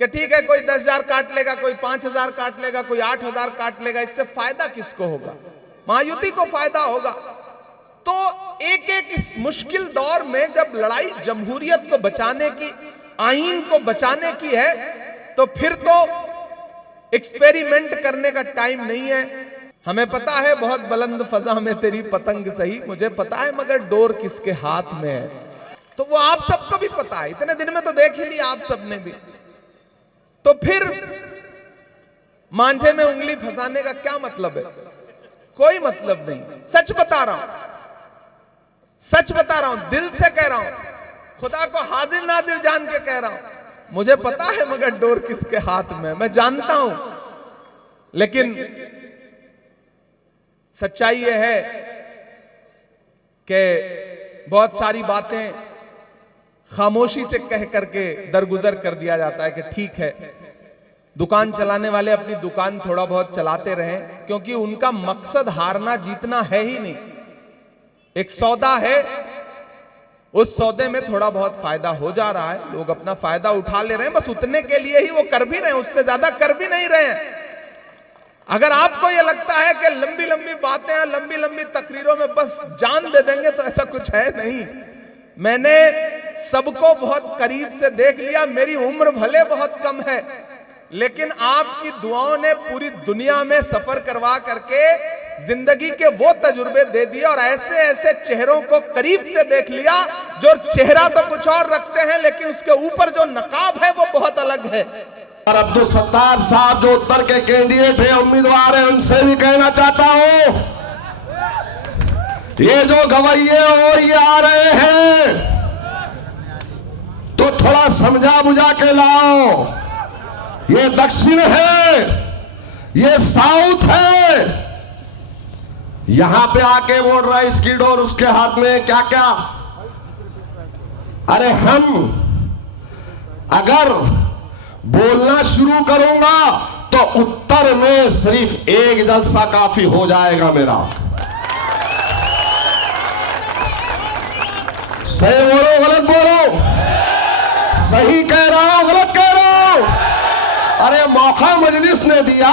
कि ठीक है कोई 10,000 काट लेगा, कोई 5,000 काट लेगा, कोई 8,000 काट लेगा, इससे फायदा किसको होगा? महायुति को फायदा होगा। तो एक एक इस मुश्किल दौर में जब लड़ाई जमहूरियत को बचाने की, आईन को बचाने की है, तो फिर तो एक्सपेरिमेंट करने का टाइम नहीं है। हमें पता है बहुत बुलंद फजा में तेरी पतंग सही, मुझे पता है मगर डोर किसके हाथ में है। तो वो आप सबको भी पता है, इतने दिन में तो देख ही लिया आप सबने भी। तो फिर मांझे में उंगली फंसाने का क्या मतलब है? कोई मतलब नहीं। सच बता रहा हूं, सच बता रहा हूं, दिल से कह रहा हूं, खुदा को हाजिर नाजिर जान के कह रहा हूं। मुझे पता है मगर डोर किसके हाथ में, मैं जानता हूं। लेकिन सच्चाई यह है कि बहुत सारी बातें खामोशी से कह करके दरगुजर कर दिया जाता है कि ठीक है, दुकान चलाने वाले अपनी दुकान थोड़ा बहुत चलाते रहें, क्योंकि उनका मकसद हारना जीतना है ही नहीं। एक सौदा है, उस सौदे में थोड़ा बहुत फायदा हो जा रहा है, लोग अपना फायदा उठा ले रहे हैं, बस उतने के लिए ही वो कर भी रहे हैं, उससे ज्यादा कर भी नहीं रहे हैं। अगर आपको यह लगता है कि लंबी लंबी बातें, लंबी लंबी तकरीरों में बस जान दे देंगे, तो ऐसा कुछ है नहीं। मैंने सबको बहुत करीब से देख लिया, मेरी उम्र भले बहुत कम है, लेकिन आपकी दुआओं ने पूरी दुनिया में सफर करवा करके जिंदगी के वो तजुर्बे दे दिए, और ऐसे ऐसे चेहरों को करीब से देख लिया जो चेहरा तो कुछ और रखते हैं, लेकिन उसके ऊपर जो नकाब है वो बहुत अलग है। और अब्दुल सत्तार साहब जो उत्तर के कैंडिडेट है, उम्मीदवार है, उनसे भी कहना चाहता हूं, ये जो गवैये और ये आ रहे हैं तो थोड़ा समझा बुझा के लाओ। ये दक्षिण है, ये साउथ है, यहां पे आके बोल रहा है इसकी डोर उसके हाथ में, क्या क्या। अरे हम अगर बोलना शुरू करूंगा तो उत्तर में सिर्फ एक जलसा काफी हो जाएगा मेरा। सही बोलो गलत बोलो? सही कह रहा हूं गलत कह रहा हूं? अरे मौका मजलिस ने दिया,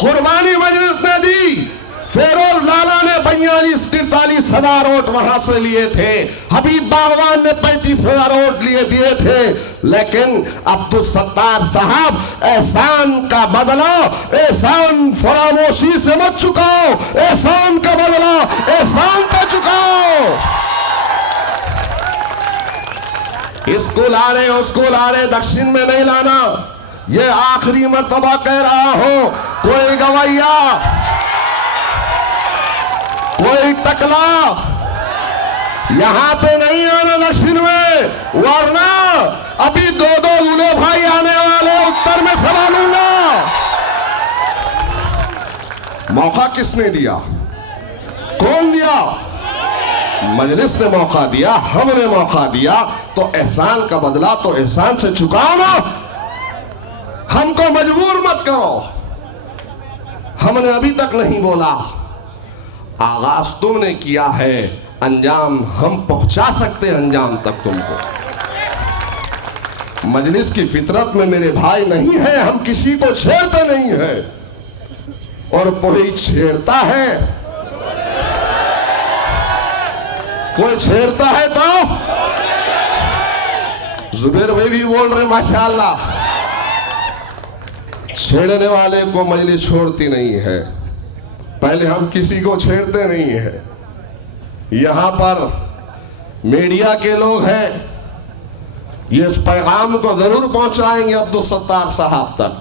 कुर्बानी मजलिस ने दी। फेरोज लाला ने 42-43 हजार वोट वहां से लिए थे, हबीब बागवान ने 35,000 वोट दिए थे, लेकिन अब्दुल सत्तार साहब एहसान का बदला एहसान फरामोशी से मत चुकाओ, एहसान का बदला एहसान का चुकाओ। स्कूल आ रहे दक्षिण में नहीं लाना, ये आखिरी मर्तबा कह रहा हूं। कोई गवैया, कोई टकला यहां पे नहीं आना दक्षिण में, वरना अभी दो दूल्हे भाई आने वाले, उत्तर में सवाल लूंगा। मौका किसने दिया? कौन दिया? मजलिस ने मौका दिया, हमने मौका दिया, तो एहसान का बदला तो एहसान से चुकाओ ना। हमको मजबूर मत करो। हमने अभी तक नहीं बोला, आगाज तुमने किया है, अंजाम हम पहुंचा सकते, अंजाम तक तुमको। मजलिस की फितरत में मेरे भाई नहीं है, हम किसी को छेड़ते नहीं है, और कोई छेड़ता है, कोई छेड़ता है तो जुबैर भाई भी बोल रहे माशाअल्लाह, छेड़ने वाले को मजलिस छोड़ती नहीं है। पहले हम किसी को छेड़ते नहीं है। यहां पर मीडिया के लोग हैं, ये इस पैगाम को जरूर पहुंचाएंगे अब्दुल सत्तार साहब तक।